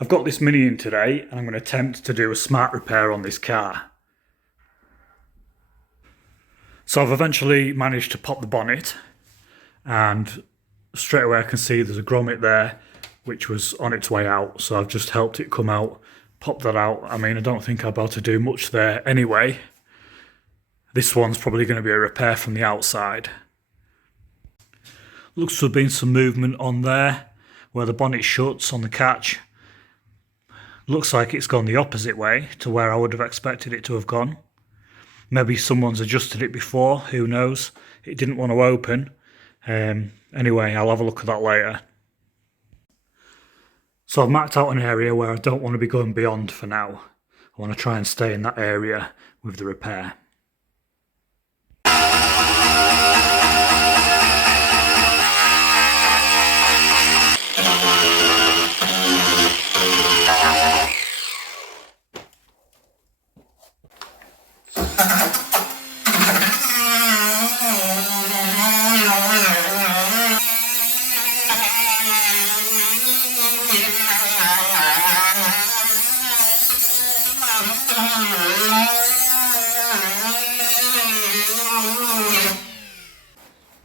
I've got this Mini in today and I'm going to attempt to do a smart repair on this car. So I've eventually managed to pop the bonnet, and straight away I can see there's a grommet there which was on its way out, so I've just helped it come out, pop that out. I mean, I don't think I'll be able to do much there anyway. This one's probably going to be a repair from the outside. Looks to have been some movement on there where the bonnet shuts on the catch. Looks like it's gone the opposite way to where I would have expected it to have gone. Maybe someone's adjusted it before, who knows. It didn't want to open. Anyway, I'll have a look at that later. So I've marked out an area where I don't want to be going beyond for now. I want to try and stay in that area with the repair.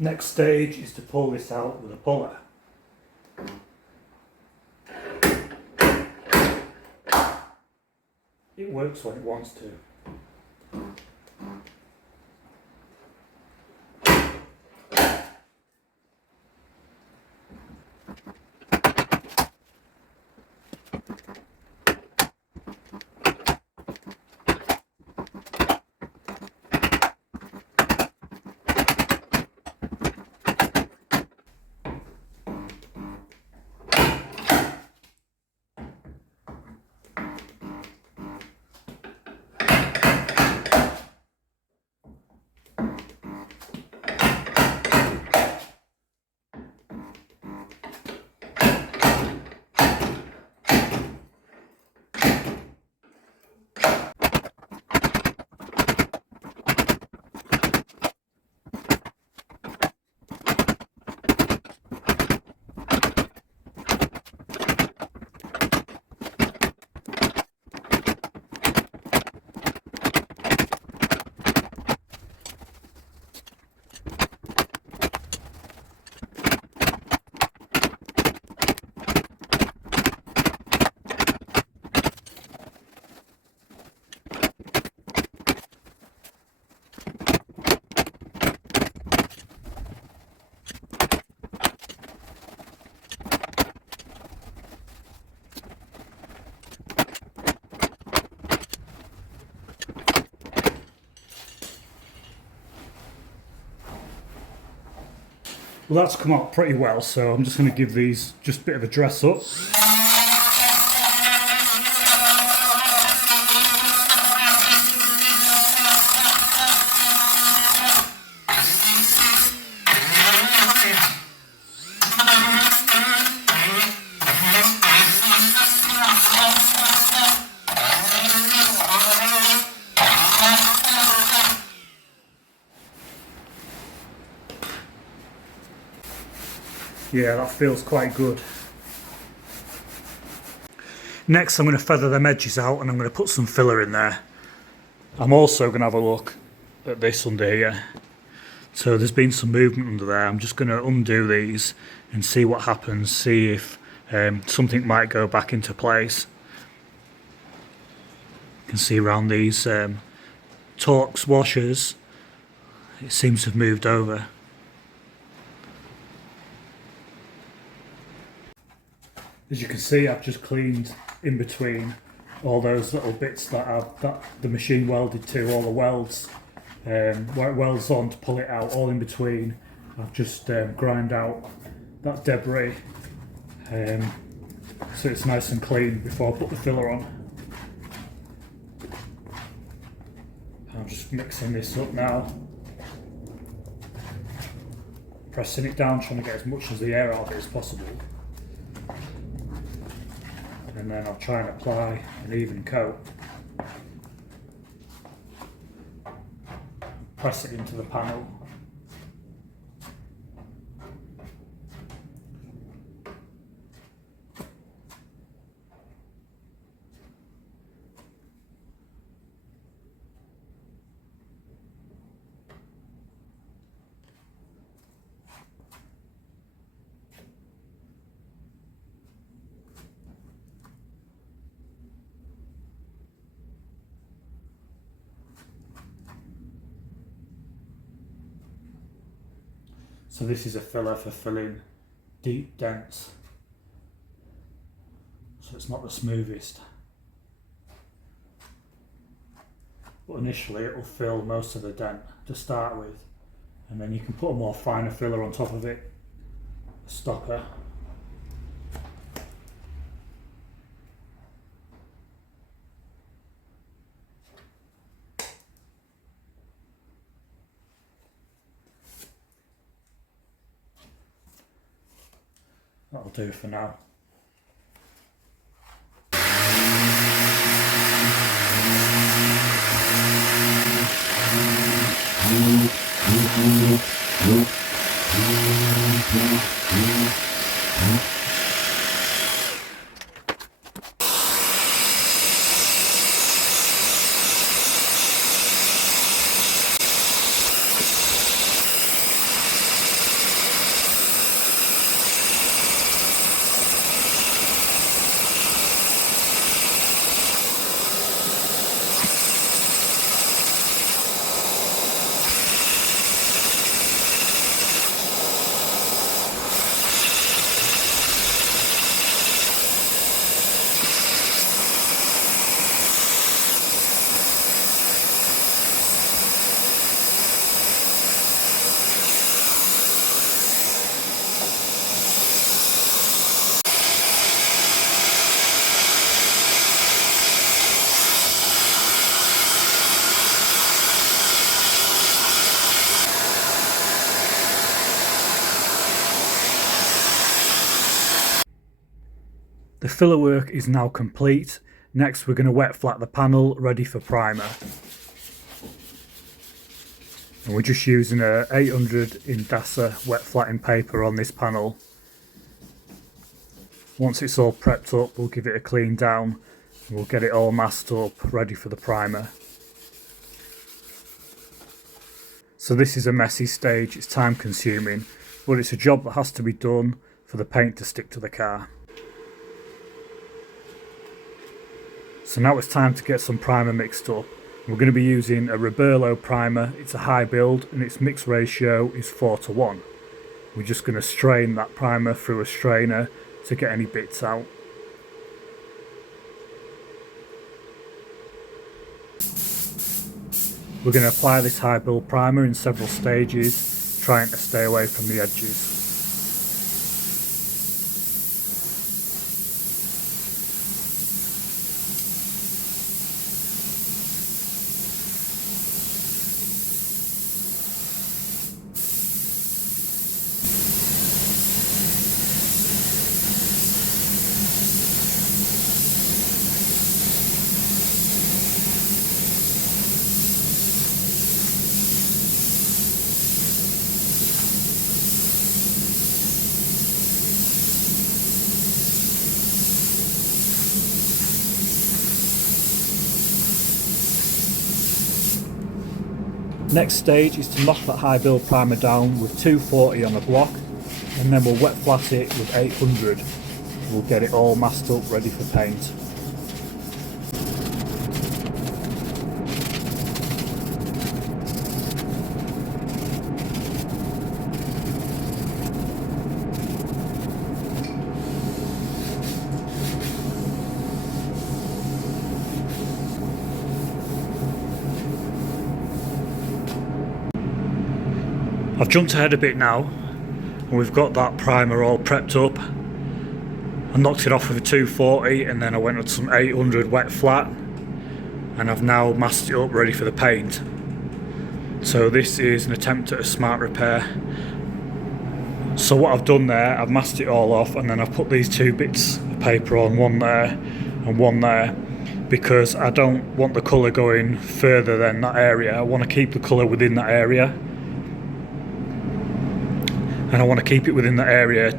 Next stage is to pull this out with a puller. It works when it wants to. Well, that's come out pretty well, so I'm just going to give these just a bit of a dress up. Yeah, that feels quite good. Next, I'm going to feather them edges out and I'm going to put some filler in there. I'm also going to have a look at this under here. So there's been some movement under there. I'm just going to undo these and see what happens, see if something might go back into place. You can see around these Torx washers, it seems to have moved over. As you can see, I've just cleaned in between all those little bits that the machine welded to, all the welds, where it welds on to pull it out, all in between. I've just ground out that debris, so it's nice and clean before I put the filler on. I'm just mixing this up now, pressing it down, trying to get as much of the air out of it as possible. And then I'll try and apply an even coat. Press it into the panel. So this is a filler for filling deep dents, so it's not the smoothest, but initially it will fill most of the dent to start with, and then you can put a more finer filler on top of it, a stopper. That'll do for now. The filler work is now complete. Next we're going to wet flat the panel ready for primer. And we're just using a 800 Indasa wet flatting paper on this panel. Once it's all prepped up, we'll give it a clean down and we'll get it all masked up ready for the primer. So this is a messy stage, it's time consuming, but it's a job that has to be done for the paint to stick to the car. So now it's time to get some primer mixed up. We're going to be using a Roberlo primer. It's a high build and its mix ratio is 4:1. We're just going to strain that primer through a strainer to get any bits out. We're going to apply this high build primer in several stages, trying to stay away from the edges. Next stage is to knock that high build primer down with 240 on a block, and then we'll wet flat it with 800. We'll get it all masked up ready for paint. I've jumped ahead a bit now, and we've got that primer all prepped up. I knocked it off with a 240 and then I went with some 800 wet flat, and I've now masked it up ready for the paint. So this is an attempt at a smart repair. So what I've done there, I've masked it all off and then I've put these two bits of paper on, one there and one there, because I don't want the colour going further than that area. I want to keep the colour within that area. And I want to keep it within that area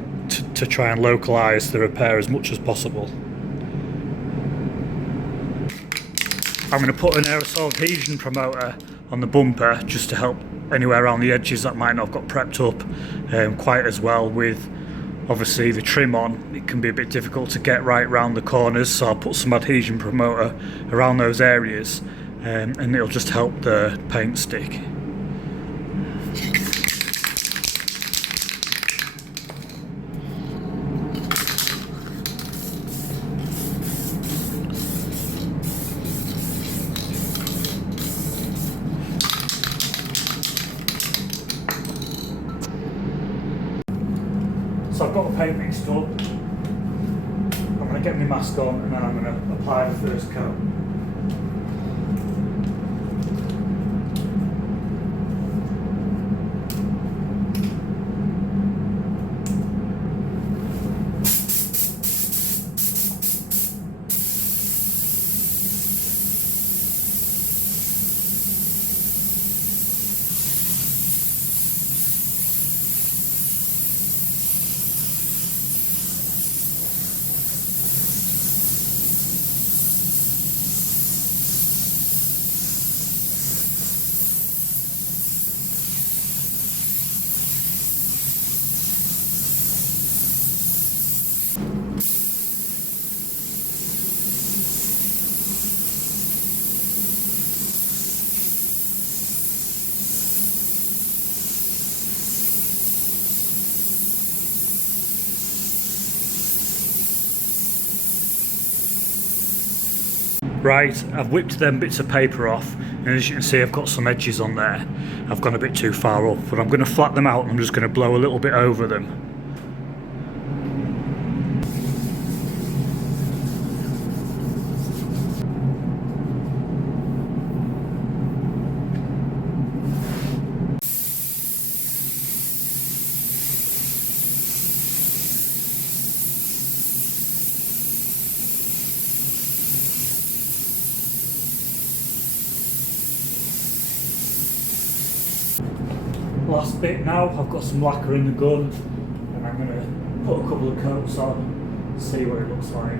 to try and localise the repair as much as possible. I'm going to put an aerosol adhesion promoter on the bumper just to help anywhere around the edges that might not have got prepped up quite as well. With obviously the trim on, it can be a bit difficult to get right round the corners, so I'll put some adhesion promoter around those areas and it'll just help the paint stick. paint mixed up. I'm going to get my mask on and then I'm going to apply the first coat. Right, I've whipped them bits of paper off, and as you can see I've got some edges on there. I've gone a bit too far up, but I'm going to flat them out and I'm just going to blow a little bit over them. Last bit now, I've got some lacquer in the gun and I'm going to put a couple of coats on, see what it looks like.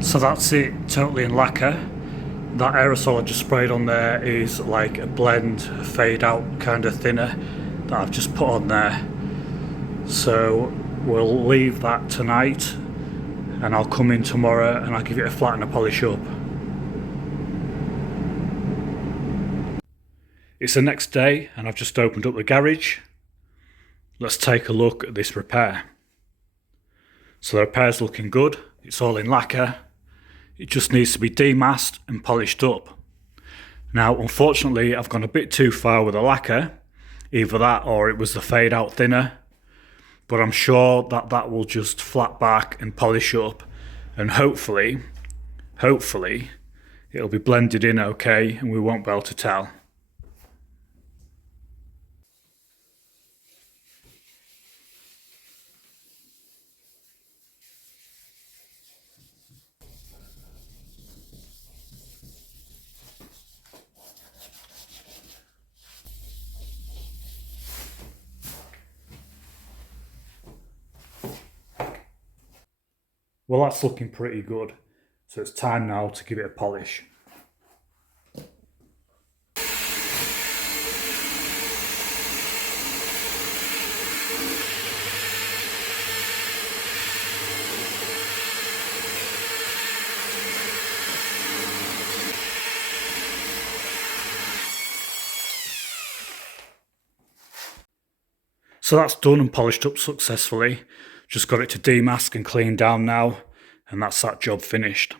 So that's it, totally in lacquer. That aerosol I just sprayed on there is like a blend, fade out kind of thinner that I've just put on there. So we'll leave that tonight and I'll come in tomorrow and I'll give it a flat and a polish up. It's the next day and I've just opened up the garage. Let's take a look at this repair. So the repair's looking good, it's all in lacquer. It just needs to be demasked and polished up. Now, unfortunately, I've gone a bit too far with the lacquer. Either that or it was the fade out thinner. But I'm sure that that will just flat back and polish up. And hopefully, it'll be blended in okay and we won't be able to tell. Well, that's looking pretty good. So it's time now to give it a polish. So that's done and polished up successfully. Just got it to demask and clean down now, and that's that job finished.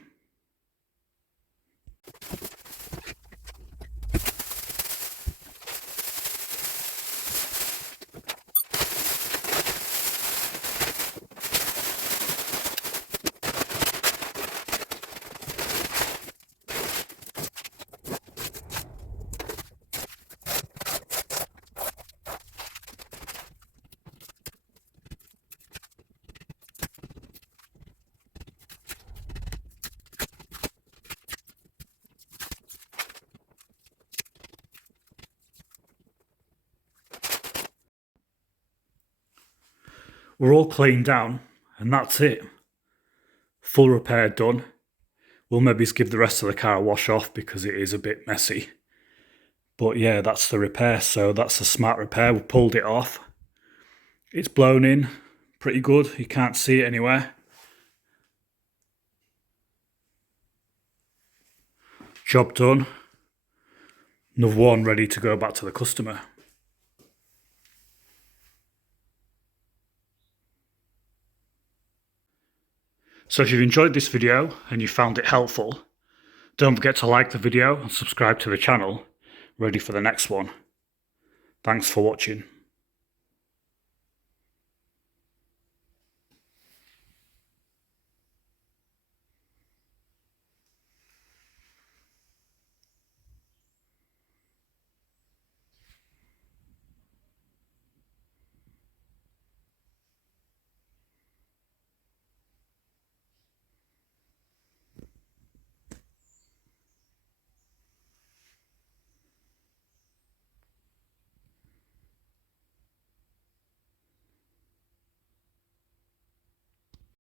We're all cleaned down, and that's it. Full repair done. We'll maybe give the rest of the car a wash off because it is a bit messy. But yeah, that's the repair. So that's a smart repair. We pulled it off. It's blown in pretty good. You can't see it anywhere. Job done. Another one ready to go back to the customer. So if you've enjoyed this video and you found it helpful, don't forget to like the video and subscribe to the channel, ready for the next one. Thanks for watching.